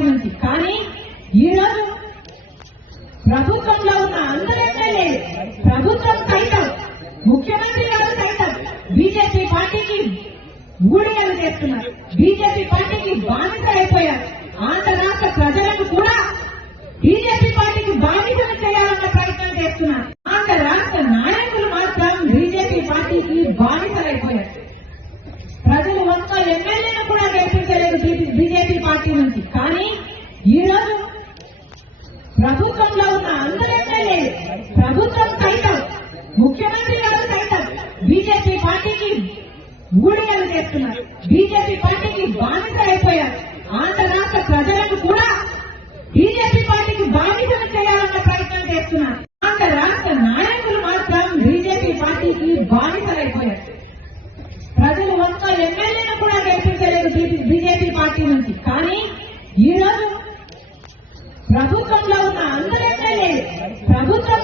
Party నుంచి. కానీ ఈరోజు ప్రభుత్వంలో ఉన్న అందరూ ఎమ్మెల్యేలు, ప్రభుత్వం సైతం, ముఖ్యమంత్రి గారు సైతం బీజేపీ పార్టీకి ఊడిగలు చేస్తున్నారు, బీజేపీ పార్టీకి బానిస అయిపోయారు. ఆంధ్ర రాష్ట్ర ప్రజలను కూడా బీజేపీ పార్టీకి బానిసలు చేయాలన్న ప్రయత్నం చేస్తున్నారు. ఆంధ్ర రాష్ట్ర నాయకులు మాత్రం బీజేపీ పార్టీకి బానిసలైపోయారు. ప్రజలు ఒక్క ఎమ్మెల్యేను కూడా గెలిపించలేదు బీజేపీ పార్టీ నుంచి. కానీ ఈరోజు ప్రభుత్వంలో ఉన్న అందరూ ఎమ్మెల్యేలు, ప్రభుత్వం సైతం, ముఖ్యమంత్రి గారు సైతం బీజేపీ పార్టీకి ఊడిగలు చేస్తున్నారు, బీజేపీ పార్టీకి బానిస అయిపోయారు. ఆంధ్ర రాష్ట్ర ప్రజలను కూడా బీజేపీ పార్టీకి బానిసలు చేయాలన్న ప్రయత్నం చేస్తున్నారు. ఆంధ్ర రాష్ట్ర నాయకులు మాత్రం బీజేపీ పార్టీకి బానిసలైపోయారు. ప్రజలు ఒక్క ఎమ్మెల్యేను కూడా గెలిపించలేదు బీజేపీ పార్టీ నుంచి. కానీ ఈరోజు ప్రభుత్వంలో ఉన్న అందరూ ఎమ్మెల్యేలు, ప్రభుత్వం